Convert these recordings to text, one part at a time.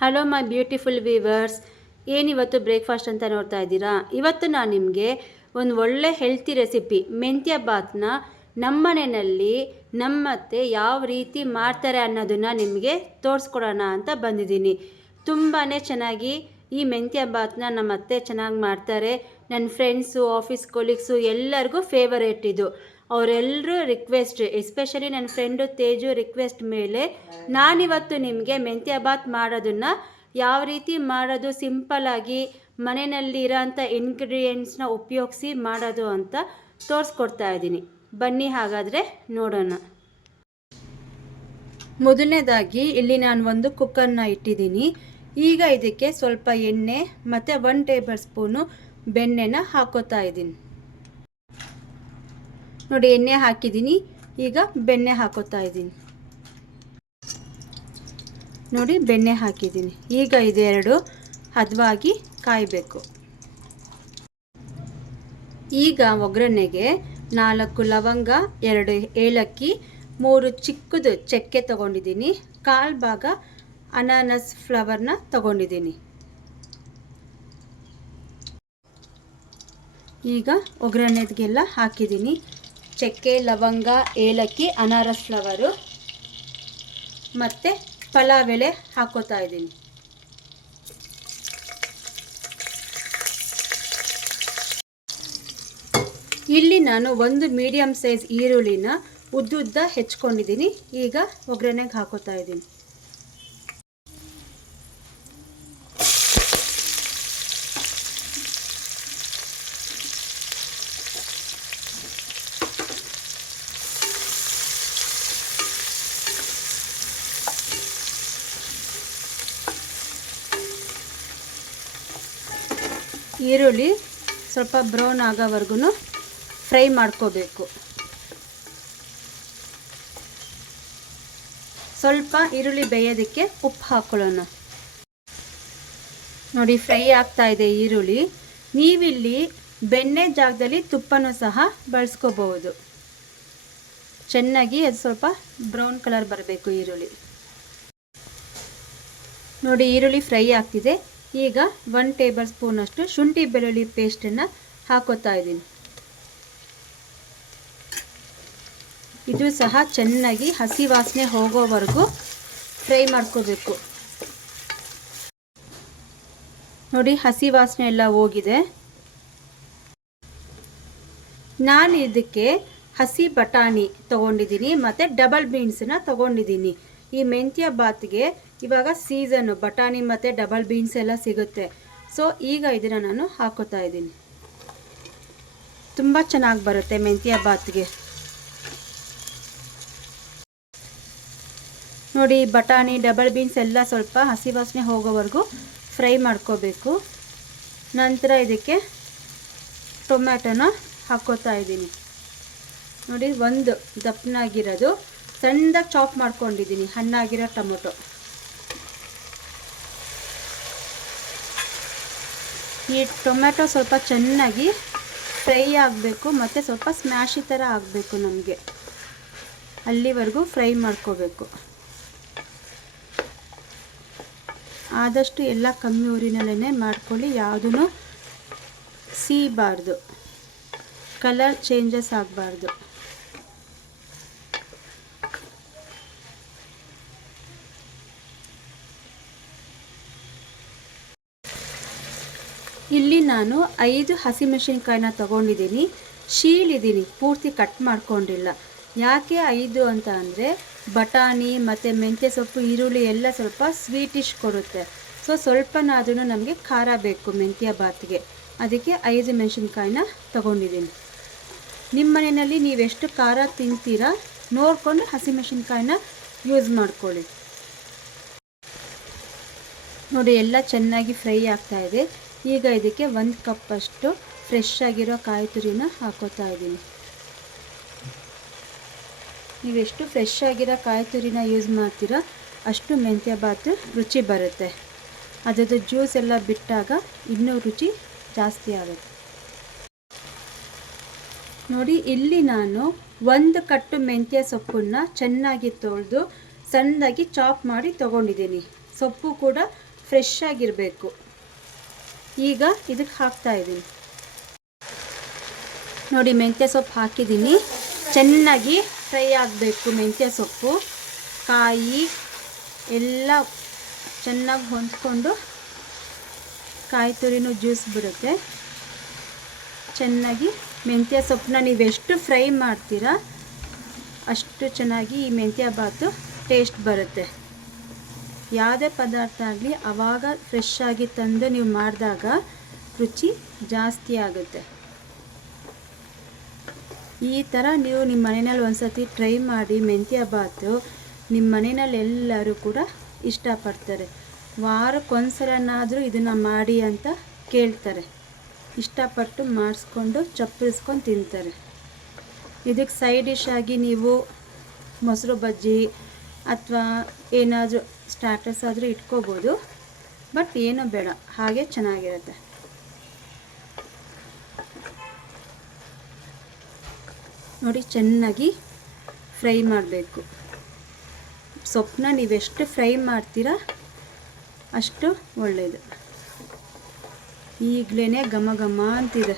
Hello my beautiful viewers, ಏನಿವತ್ತು breakfast ಅಂತ ನೋಡ್ತಾ ಇದ್ದೀರಾ? ಇವತ್ತು ನಾನು ನಿಮಗೆ ಒಂದು ಒಳ್ಳೆ ಹೆಲ್ತಿ ರೆಸಿಪಿ ಮೆಂತ್ಯ ಬಾತ್ನ ನಮ್ಮ ಮನೆಯಲ್ಲಿ ನಮ್ಮತ್ತೆ ಯಾವ ರೀತಿ ಮಾಡ್ತಾರೆ ಅನ್ನೋದನ್ನು ನಿಮಗೆ ತೋರಿಸ್ಕೊಡೋಣ ಅಂತ ಬಂದಿದ್ದೀನಿ. ತುಂಬಾ ಚೆನ್ನಾಗಿ ಈ ಮೆಂತ್ಯ ಬಾತ್ನ ನಮ್ಮತ್ತೆ ಚೆನ್ನಾಗಿ ಮಾಡ್ತಾರೆ. ನನ್ನ ಫ್ರೆಂಡ್ಸು, ಆಫೀಸ್ ಕೊಲೀಗ್ಸು ಎಲ್ಲರಿಗೂ ಫೇವರೇಟ್ ಇದು. ಅವರೆಲ್ಲರೂ ರಿಕ್ವೆಸ್ಟ್, ಎಸ್ಪೆಷಲಿ ನನ್ನ ಫ್ರೆಂಡು ತೇಜು ರಿಕ್ವೆಸ್ಟ್ ಮೇಲೆ ನಾನಿವತ್ತು ನಿಮಗೆ ಮೆಂತ್ಯ ಬಾತ್ ಮಾಡೋದನ್ನು ಯಾವ ರೀತಿ ಮಾಡೋದು, ಸಿಂಪಲ್ಲಾಗಿ ಮನೆಯಲ್ಲಿರೋಂಥ ಇಂಗ್ರೀಡಿಯೆಂಟ್ಸ್ನ ಉಪಯೋಗಿಸಿ ಮಾಡೋದು ಅಂತ ತೋರಿಸ್ಕೊಡ್ತಾ ಇದ್ದೀನಿ. ಬನ್ನಿ ಹಾಗಾದರೆ ನೋಡೋಣ. ಮೊದಲನೇದಾಗಿ ಇಲ್ಲಿ ನಾನು ಒಂದು ಕುಕ್ಕರ್ನ ಇಟ್ಟಿದ್ದೀನಿ. ಈಗ ಇದಕ್ಕೆ ಸ್ವಲ್ಪ ಎಣ್ಣೆ ಮತ್ತು 1 ಟೇಬಲ್ ಸ್ಪೂನು ಬೆಣ್ಣೆನ ಹಾಕೋತಾ ಇದ್ದೀನಿ. ನೋಡಿ, ಎಣ್ಣೆ ಹಾಕಿದ್ದೀನಿ. ಈಗ ಬೆಣ್ಣೆ ಹಾಕೋತಾ ಇದ್ದೀನಿ. ನೋಡಿ, ಬೆಣ್ಣೆ ಹಾಕಿದ್ದೀನಿ. ಈಗ ಇದೆರಡು ಹದವಾಗಿ ಕಾಯಬೇಕು. ಈಗ ಒಗ್ಗರಣೆಗೆ 4 ಲವಂಗ, 2 ಏಲಕ್ಕಿ, 3 ಚಿಕ್ಕದು ಚಕ್ಕೆ ತಗೊಂಡಿದ್ದೀನಿ, 1/4 ಭಾಗ ಅನಾನಸ್ ಫ್ಲವರ್ನ ತಗೊಂಡಿದ್ದೀನಿ. ಈಗ ಒಗ್ಗರಣೆಗೆಲ್ಲ ಹಾಕಿದ್ದೀನಿ. ಚಕ್ಕೆ, ಲವಂಗ, ಏಲಕ್ಕಿ, ಅನಾನಸ್ ಫ್ಲವರು ಮತ್ತು ಪಲಾವ್ ಎಲೆ ಹಾಕೋತಾ ಇದ್ದೀನಿ. ಇಲ್ಲಿ ನಾನು ಒಂದು ಮೀಡಿಯಮ್ ಸೈಜ್ ಈರುಳ್ಳಿನ ಉದ್ದುದ್ದ ಹೆಚ್ಕೊಂಡಿದ್ದೀನಿ. ಈಗ ಒಗ್ಗರಣೆಗೆ ಹಾಕೋತಾ ಇದ್ದೀನಿ. ಈರುಳ್ಳಿ ಸ್ವಲ್ಪ ಬ್ರೌನ್ ಆಗೋವರೆಗೂ ಫ್ರೈ ಮಾಡ್ಕೋಬೇಕು. ಸ್ವಲ್ಪ ಈರುಳ್ಳಿ ಬೇಯೋದಕ್ಕೆ ಉಪ್ಪು ಹಾಕ್ಕೊಳ್ಳೋಣ. ನೋಡಿ, ಫ್ರೈ ಆಗ್ತಾ ಇದೆ ಈರುಳ್ಳಿ. ನೀವಿಲ್ಲಿ ಬೆಣ್ಣೆ ಜಾಗದಲ್ಲಿ ತುಪ್ಪನೂ ಸಹ ಬಳಸ್ಕೋಬಹುದು. ಚೆನ್ನಾಗಿ ಅದು ಸ್ವಲ್ಪ ಬ್ರೌನ್ ಕಲರ್ ಬರಬೇಕು ಈರುಳ್ಳಿ. ನೋಡಿ, ಈರುಳ್ಳಿ ಫ್ರೈ ಆಗ್ತಿದೆ. ಈಗ 1 ಟೇಬಲ್ ಸ್ಪೂನಷ್ಟು ಶುಂಠಿ ಬೆಳ್ಳುಳ್ಳಿ ಪೇಸ್ಟನ್ನು ಹಾಕೋತಾ ಇದ್ದೀನಿ. ಇದು ಸಹ ಚೆನ್ನಾಗಿ ಹಸಿ ವಾಸನೆ ಹೋಗೋವರೆಗೂ ಫ್ರೈ ಮಾಡ್ಕೋಬೇಕು. ನೋಡಿ, ಹಸಿ ವಾಸನೆ ಎಲ್ಲ ಹೋಗಿದೆ. ನಾನು ಇದಕ್ಕೆ ಹಸಿ ಬಟಾಣಿ ತೊಗೊಂಡಿದ್ದೀನಿ ಮತ್ತು ಡಬಲ್ ಬೀನ್ಸನ್ನ ತೊಗೊಂಡಿದ್ದೀನಿ. ಈ ಮೆಂತ್ಯ ಬಾತ್ಗೆ ಇವಾಗ ಸೀಸನ್ನು, ಬಟಾಣಿ ಮತ್ತು ಡಬಲ್ ಬೀನ್ಸ್ ಎಲ್ಲ ಸಿಗುತ್ತೆ. ಸೊ ಈಗ ಇದನ್ನು ನಾನು ಹಾಕೋತಾ ಇದ್ದೀನಿ. ತುಂಬ ಚೆನ್ನಾಗಿ ಬರುತ್ತೆ ಮೆಂತ್ಯ ಬಾತ್ಗೆ. ನೋಡಿ, ಬಟಾಣಿ, ಡಬಲ್ ಬೀನ್ಸ್ ಎಲ್ಲ ಸ್ವಲ್ಪ ಹಸಿ ವಾಸನೆ ಹೋಗೋವರೆಗೂ ಫ್ರೈ ಮಾಡ್ಕೋಬೇಕು. ನಂತರ ಇದಕ್ಕೆ ಟೊಮ್ಯಾಟೊನ ಹಾಕೋತಾ ಇದ್ದೀನಿ. ನೋಡಿ, ಒಂದು ದಪ್ಪನಾಗಿರೋದು ಸಣ್ಣದಾಗಿ ಚಾಪ್ ಮಾಡ್ಕೊಂಡಿದ್ದೀನಿ ಹಣ್ಣಾಗಿರೋ ಟೊಮೊಟೊ. ಈ ಟೊಮ್ಯಾಟೊ ಸ್ವಲ್ಪ ಚೆನ್ನಾಗಿ ಫ್ರೈ ಆಗಬೇಕು ಮತ್ತು ಸ್ವಲ್ಪ ಸ್ಮ್ಯಾಶಿ ಥರ ಆಗಬೇಕು. ನಮಗೆ ಅಲ್ಲಿವರೆಗೂ ಫ್ರೈ ಮಾಡ್ಕೋಬೇಕು. ಆದಷ್ಟು ಎಲ್ಲ ಕಮ್ಮಿ ಊರಿನಲ್ಲೇ ಮಾಡ್ಕೊಳ್ಳಿ. ಯಾವುದೂ ಸೀಬಾರ್ದು, ಕಲರ್ ಚೇಂಜಸ್ ಆಗಬಾರ್ದು. ಇಲ್ಲಿ ನಾನು 5 ಹಸಿಮೆಣಸಿನ್ಕಾಯಿನ ತೊಗೊಂಡಿದ್ದೀನಿ. ಶೀಲಿದ್ದೀನಿ, ಪೂರ್ತಿ ಕಟ್ ಮಾಡ್ಕೊಂಡಿಲ್ಲ. ಯಾಕೆ 5 ಅಂತ ಅಂದರೆ ಬಟಾಣಿ ಮತ್ತು ಮೆಂತ್ಯ ಸೊಪ್ಪು, ಈರುಳ್ಳಿ ಎಲ್ಲ ಸ್ವಲ್ಪ ಸ್ವೀಟಿಶ್ ಕೊಡುತ್ತೆ. ಸೊ ಸ್ವಲ್ಪನಾದ್ರೂ ನಮಗೆ ಖಾರ ಬೇಕು ಮೆಂತ್ಯ ಬಾತ್ಗೆ. ಅದಕ್ಕೆ 5 ಮೆಣಸಿನ್ಕಾಯಿನ ತೊಗೊಂಡಿದ್ದೀನಿ. ನಿಮ್ಮ ಮನೆಯಲ್ಲಿ ನೀವೆಷ್ಟು ಖಾರ ತಿಂತೀರಾ ನೋಡಿಕೊಂಡು ಹಸಿಮೆಣಸಿನ್ಕಾಯಿನ ಯೂಸ್ ಮಾಡ್ಕೊಳ್ಳಿ. ನೋಡಿ, ಎಲ್ಲ ಚೆನ್ನಾಗಿ ಫ್ರೈ ಆಗ್ತಾಯಿದೆ. ಈಗ ಇದಕ್ಕೆ 1 ಕಪ್ಪಷ್ಟು ಫ್ರೆಶ್ ಆಗಿರೋ ಕಾಯಿ ತುರಿನ ಹಾಕೋತಾ ಇದ್ದೀನಿ. ನೀವೆಷ್ಟು ಫ್ರೆಶ್ ಆಗಿರೋ ಕಾಯಿ ತುರಿನ ಯೂಸ್ ಮಾಡ್ತೀರಾ ಅಷ್ಟು ಮೆಂತ್ಯ ಬಾತ್ ರುಚಿ ಬರುತ್ತೆ. ಅದರದ್ದು ಜ್ಯೂಸ್ ಎಲ್ಲ ಬಿಟ್ಟಾಗ ಇನ್ನೂ ರುಚಿ ಜಾಸ್ತಿ ಆಗುತ್ತೆ. ನೋಡಿ, ಇಲ್ಲಿ ನಾನು 1 ಕಟ್ಟು ಮೆಂತ್ಯ ಸೊಪ್ಪನ್ನು ಚೆನ್ನಾಗಿ ತೊಳೆದು ಸಣ್ಣದಾಗಿ ಚಾಪ್ ಮಾಡಿ ತೊಗೊಂಡಿದ್ದೀನಿ. ಸೊಪ್ಪು ಕೂಡ ಫ್ರೆಶ್ ಆಗಿರಬೇಕು. ಈಗ ಇದಕ್ಕೆ ಹಾಕ್ತಾಯಿದ್ದೀನಿ. ನೋಡಿ, ಮೆಂತ್ಯ ಸೊಪ್ಪು ಹಾಕಿದ್ದೀನಿ. ಚೆನ್ನಾಗಿ ಫ್ರೈ ಆಗಬೇಕು. ಮೆಂತ್ಯ ಸೊಪ್ಪು, ಕಾಯಿ ಎಲ್ಲ ಚೆನ್ನಾಗಿ ಹೊಂದ್ಕೊಂಡು ಕಾಯಿ ತುರಿನೂ ಜ್ಯೂಸ್ ಬಿಡುತ್ತೆ. ಚೆನ್ನಾಗಿ ಮೆಂತ್ಯ ಸೊಪ್ಪನ್ನ ನೀವೆಷ್ಟು ಫ್ರೈ ಮಾಡ್ತೀರಾ ಅಷ್ಟು ಚೆನ್ನಾಗಿ ಈ ಮೆಂತ್ಯ ಬಾತು ಟೇಸ್ಟ್ ಬರುತ್ತೆ. ಯಾವುದೇ ಪದಾರ್ಥ ಆಗಲಿ ಆವಾಗ ಫ್ರೆಶ್ ಆಗಿ ತಂದು ನೀವು ಮಾಡಿದಾಗ ರುಚಿ ಜಾಸ್ತಿ ಆಗುತ್ತೆ. ಈ ಥರ ನೀವು ನಿಮ್ಮ ಮನೆಯಲ್ಲಿ ಒಂದು ಸತಿ ಟ್ರೈ ಮಾಡಿ. ಮೆಂತ್ಯ ಬಾತು ನಿಮ್ಮ ಮನೆಯಲ್ಲಿ ಎಲ್ಲರೂ ಕೂಡ ಇಷ್ಟಪಡ್ತಾರೆ. ವಾರಕ್ಕೊಂದ್ಸಲನಾದರೂ ಇದನ್ನು ಮಾಡಿ ಅಂತ ಕೇಳ್ತಾರೆ. ಇಷ್ಟಪಟ್ಟು ಮಾಡಿಸ್ಕೊಂಡು ಚಪ್ಪರಿಸ್ಕೊಂಡು ತಿಂತಾರೆ. ಇದಕ್ಕೆ ಸೈಡ್ ಡಿಶ್ ಆಗಿ ನೀವು ಮೊಸರು ಬಜ್ಜಿ ಅಥವಾ ಏನಾದರೂ ಸ್ಟಾರ್ಟರ್ಸ್ ಆದರೂ ಇಟ್ಕೋಬೋದು. ಬಟ್ ಏನೂ ಬೇಡ, ಹಾಗೆ ಚೆನ್ನಾಗಿರುತ್ತೆ. ನೋಡಿ, ಚೆನ್ನಾಗಿ ಫ್ರೈ ಮಾಡಬೇಕು. ಸೊಪ್ಪನ್ನ ನೀವೆಷ್ಟು ಫ್ರೈ ಮಾಡ್ತೀರಾ ಅಷ್ಟು ಒಳ್ಳೆಯದು. ಈಗಲೇ ಘಮ ಘಮ ಅಂತಿದೆ.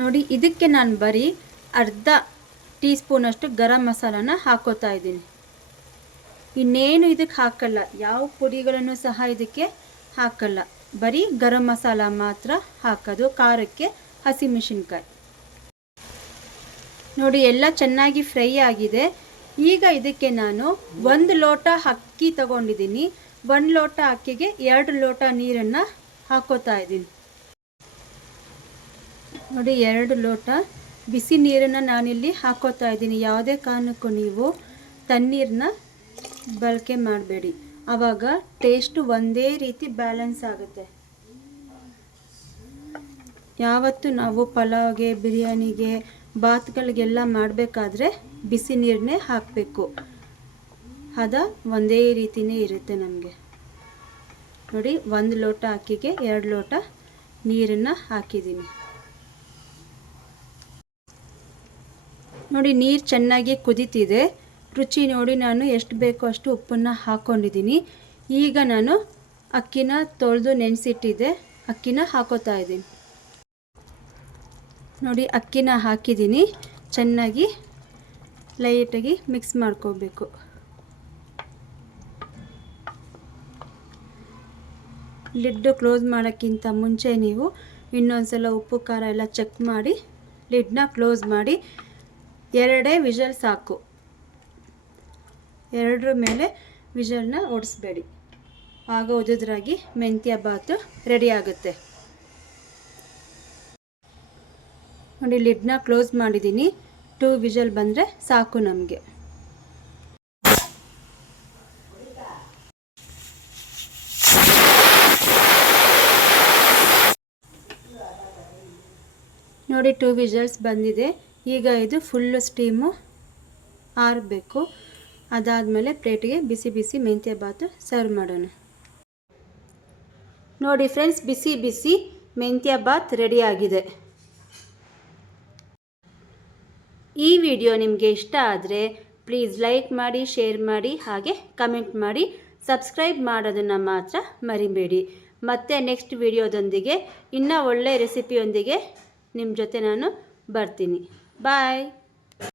ನೋಡಿ, ಇದಕ್ಕೆ ನಾನು ಬರೀ ಅರ್ಧ ಟೀ ಸ್ಪೂನಷ್ಟು ಗರಂ ಮಸಾಲಾನ ಹಾಕೋತಾ ಇದ್ದೀನಿ. ಇನ್ನೇನು ಇದಕ್ಕೆ ಹಾಕಲ್ಲ, ಯಾವ ಪುಡಿಗಳನ್ನು ಸಹ ಇದಕ್ಕೆ ಹಾಕಲ್ಲ. ಬರೀ ಗರಂ ಮಸಾಲ ಮಾತ್ರ ಹಾಕೋದು, ಖಾರಕ್ಕೆ ಹಸಿಮೆಣಸಿನ್ಕಾಯಿ. ನೋಡಿ, ಎಲ್ಲ ಚೆನ್ನಾಗಿ ಫ್ರೈ ಆಗಿದೆ. ಈಗ ಇದಕ್ಕೆ ನಾನು 1 ಲೋಟ ಅಕ್ಕಿ ತಗೊಂಡಿದ್ದೀನಿ. 1 ಲೋಟ ಅಕ್ಕಿಗೆ 2 ಲೋಟ ನೀರನ್ನು ಹಾಕೋತಾ ಇದ್ದೀನಿ. ನೋಡಿ, 2 ಲೋಟ ಬಿಸಿ ನೀರನ್ನು ನಾನಿಲ್ಲಿ ಹಾಕೋತಾ ಇದ್ದೀನಿ. ಯಾವುದೇ ಕಾರಣಕ್ಕೂ ನೀವು ತಣ್ಣೀರನ್ನ ಬಳಕೆ ಮಾಡಬೇಡಿ, ಆವಾಗ ಟೇಸ್ಟು ಒಂದೇ ರೀತಿ ಬ್ಯಾಲೆನ್ಸ್ ಆಗುತ್ತೆ. ಯಾವತ್ತು ನಾವು ಪಲಾವ್ಗೆ, ಬಿರಿಯಾನಿಗೆ, ಬಾತ್ಗಳಿಗೆಲ್ಲ ಮಾಡಬೇಕಾದ್ರೆ ಬಿಸಿ ನೀರನ್ನೇ ಹಾಕಬೇಕು. ಹದ ಒಂದೇ ರೀತಿಯೇ ಇರುತ್ತೆ ನಮಗೆ. ನೋಡಿ, 1 ಲೋಟ ಅಕ್ಕಿಗೆ 2 ಲೋಟ ನೀರನ್ನು ಹಾಕಿದ್ದೀನಿ. ನೋಡಿ, ನೀರು ಚೆನ್ನಾಗಿ ಕುದೀತಿದೆ. ರುಚಿ ನೋಡಿ, ನಾನು ಎಷ್ಟು ಬೇಕೋ ಅಷ್ಟು ಉಪ್ಪನ್ನು ಹಾಕ್ಕೊಂಡಿದ್ದೀನಿ. ಈಗ ನಾನು ಅಕ್ಕಿನ ತೊಳೆದು ನೆನೆಸಿಟ್ಟಿದ್ದೆ, ಅಕ್ಕಿನ ಹಾಕೋತಾ ಇದ್ದೀನಿ. ನೋಡಿ, ಅಕ್ಕಿನ ಹಾಕಿದ್ದೀನಿ. ಚೆನ್ನಾಗಿ ಲೈಟಾಗಿ ಮಿಕ್ಸ್ ಮಾಡ್ಕೋಬೇಕು. ಲಿಡ್ಡು ಕ್ಲೋಸ್ ಮಾಡೋಕ್ಕಿಂತ ಮುಂಚೆ ನೀವು ಇನ್ನೊಂದು ಸಲ ಉಪ್ಪು ಖಾರ ಎಲ್ಲ ಚೆಕ್ ಮಾಡಿ ಲಿಡ್ನ ಕ್ಲೋಸ್ ಮಾಡಿ. 2 ವಿಷಲ್ ಸಾಕು. 2 ಮೇಲೆ ವಿಷಲ್ನ ಓಡಿಸ್ಬೇಡಿ, ಆಗ ಉದುದ್ರಾಗಿ ಮೆಂತ್ಯ ಬಾತು ರೆಡಿ ಆಗುತ್ತೆ. ನೋಡಿ, ಲಿಡ್ನ ಕ್ಲೋಸ್ ಮಾಡಿದ್ದೀನಿ. 2 ವಿಷಲ್ ಬಂದರೆ ಸಾಕು ನಮಗೆ. ನೋಡಿ, 2 ವಿಷಲ್ಸ್ ಬಂದಿದೆ. ಈಗ ಇದು ಫುಲ್ಲು ಸ್ಟೀಮು ಆರಬೇಕು. ಅದಾದಮೇಲೆ ಪ್ಲೇಟಿಗೆ ಬಿಸಿ ಬಿಸಿ ಮೆಂತ್ಯ ಬಾತು ಸರ್ವ್ ಮಾಡೋಣ. ನೋಡಿ ಫ್ರೆಂಡ್ಸ್, ಬಿಸಿ ಬಿಸಿ ಮೆಂತ್ಯ ಬಾತ್ ರೆಡಿಯಾಗಿದೆ. ಈ ವಿಡಿಯೋ ನಿಮಗೆ ಇಷ್ಟ ಆದರೆ ಪ್ಲೀಸ್ ಲೈಕ್ ಮಾಡಿ, ಶೇರ್ ಮಾಡಿ, ಹಾಗೆ ಕಮೆಂಟ್ ಮಾಡಿ. ಸಬ್ಸ್ಕ್ರೈಬ್ ಮಾಡೋದನ್ನು ಮಾತ್ರ ಮರಿಬೇಡಿ. ಮತ್ತೆ ನೆಕ್ಸ್ಟ್ ವಿಡಿಯೋದೊಂದಿಗೆ ಇನ್ನೂ ಒಳ್ಳೆಯ ರೆಸಿಪಿಯೊಂದಿಗೆ ನಿಮ್ಮ ಜೊತೆ ನಾನು ಬರ್ತೀನಿ. ಬಾಯ್.